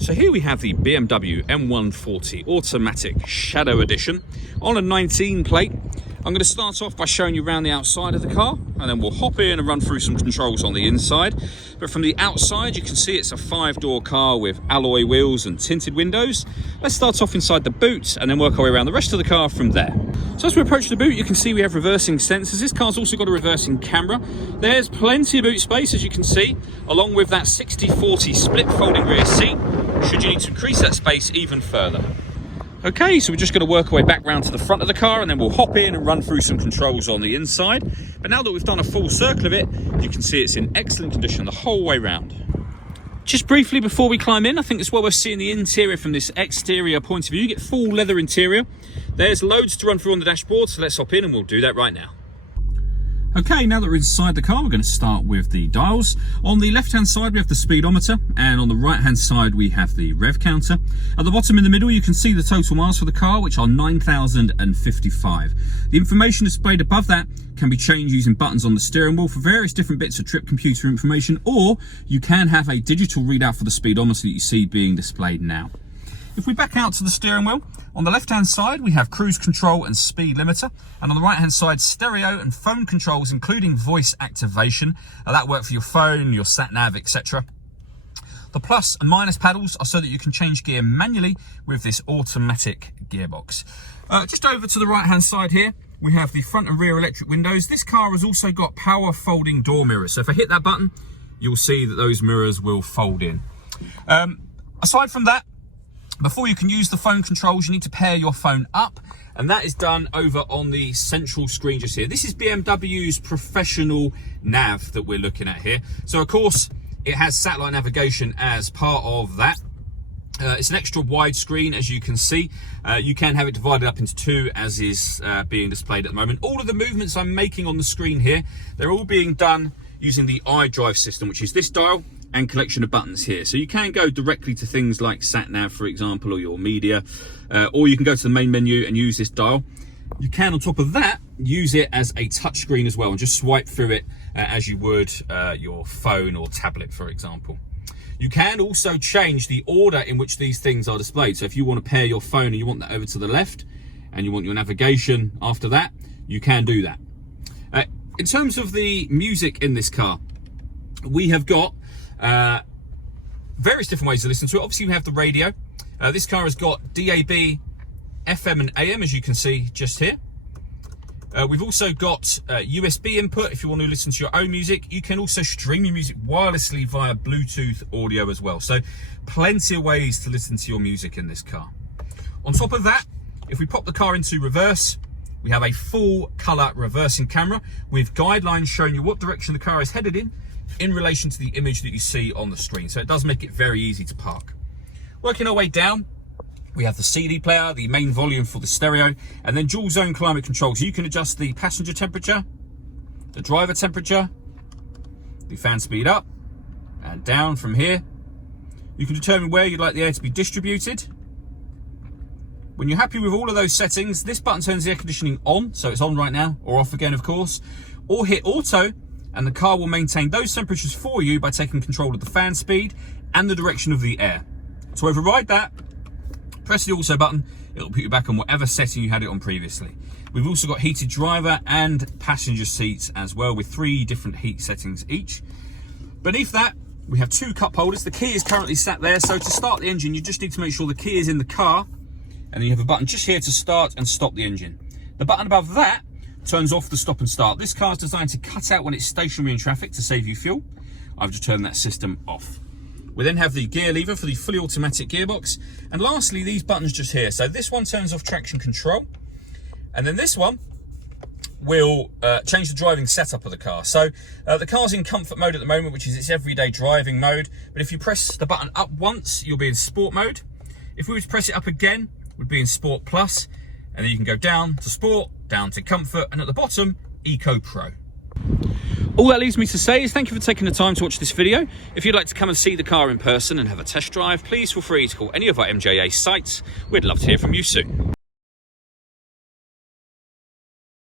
So here we have the BMW M140 Automatic Shadow Edition on a 19 plate. I'm going to start off by showing you around the outside of the car, and then we'll hop in and run through some controls on the inside. But from the outside, you can see it's a 5-door car with alloy wheels and tinted windows. Let's start off inside the boot and then work our way around the rest of the car from there. So as we approach the boot, you can see we have reversing sensors. This car's also got a reversing camera. There's plenty of boot space, as you can see, along with that 60/40 split folding rear seat, should you need to increase that space even further. Okay, so we're just going to work our way back round to the front of the car, and then we'll hop in and run through some controls on the inside. But now that we've done a full circle of it, you can see it's in excellent condition the whole way round. Just briefly before we climb in, I think it's well worth seeing the interior from this exterior point of view. You get full leather interior. There's loads to run through on the dashboard, so let's hop in and we'll do that right now. Okay, now that we're inside the car, we're going to start with the dials. On the left-hand side, we have the speedometer, and on the right-hand side, we have the rev counter. At the bottom in the middle, you can see the total miles for the car, which are 9,055. The information displayed above that can be changed using buttons on the steering wheel for various different bits of trip computer information, or you can have a digital readout for the speedometer that you see being displayed now. If we back out to the steering wheel, on the left-hand side, we have cruise control and speed limiter. And on the right-hand side, stereo and phone controls, including voice activation. That work for your phone, your sat-nav, etc. The plus and minus paddles are so that you can change gear manually with this automatic gearbox. Just over to the right-hand side here, we have the front and rear electric windows. This car has also got power folding door mirrors. So if I hit that button, you'll see that those mirrors will fold in. Aside from that, before you can use the phone controls, you need to pair your phone up, and that is done over on the central screen just here. This is BMW's professional nav that we're looking at here. So of course, it has satellite navigation as part of that. It's an extra wide screen, as you can see. You can have it divided up into two, as is being displayed at the moment. All of the movements I'm making on the screen here, they're all being done using the iDrive system, which is this dial and collection of buttons here. So you can go directly to things like sat-nav, for example, or your media, or you can go to the main menu and use this dial. You can, on top of that, use it as a touch screen as well and just swipe through it as you would your phone or tablet, for example. You can also change the order in which these things are displayed. So if you want to pair your phone and you want that over to the left and you want your navigation after that, you can do that. In terms of the music in this car, we have got various different ways to listen to it. Obviously, we have the radio. This car has got DAB, FM and AM, as you can see just here. We've also got USB input if you want to listen to your own music. You can also stream your music wirelessly via Bluetooth audio as well. So plenty of ways to listen to your music in this car. On top of that, if we pop the car into reverse, we have a full color reversing camera with guidelines showing you what direction the car is headed in relation to the image that you see on the screen. So it does make it very easy to park. Working our way down, we have the CD player, the main volume for the stereo, and then dual zone climate control. So you can adjust the passenger temperature, the driver temperature, the fan speed up and down from here. You can determine where you'd like the air to be distributed. When you're happy with all of those settings, this button turns the air conditioning on, so it's on right now, or off again, of course, or hit auto, and the car will maintain those temperatures for you by taking control of the fan speed and the direction of the air. To override that, press the auto button. It'll put you back on whatever setting you had it on previously. We've also got heated driver and passenger seats as well, with 3 different heat settings each. Beneath that, we have 2 cup holders. The key is currently sat there, so to start the engine, you just need to make sure the key is in the car, and then you have a button just here to start and stop the engine. The button above that turns off the stop and start. This car is designed to cut out when it's stationary in traffic to save you fuel. I've just turned that system off. We then have the gear lever for the fully automatic gearbox. And lastly, these buttons just here. So this one turns off traction control. And then this one will change the driving setup of the car. So the car's in comfort mode at the moment, which is its everyday driving mode. But if you press the button up once, you'll be in sport mode. If we were to press it up again, would be in Sport Plus, and then you can go down to Sport, down to Comfort, and at the bottom, Eco Pro. All that leaves me to say is thank you for taking the time to watch this video. If you'd like to come and see the car in person and have a test drive, please feel free to call any of our MJA sites. We'd love to hear from you soon.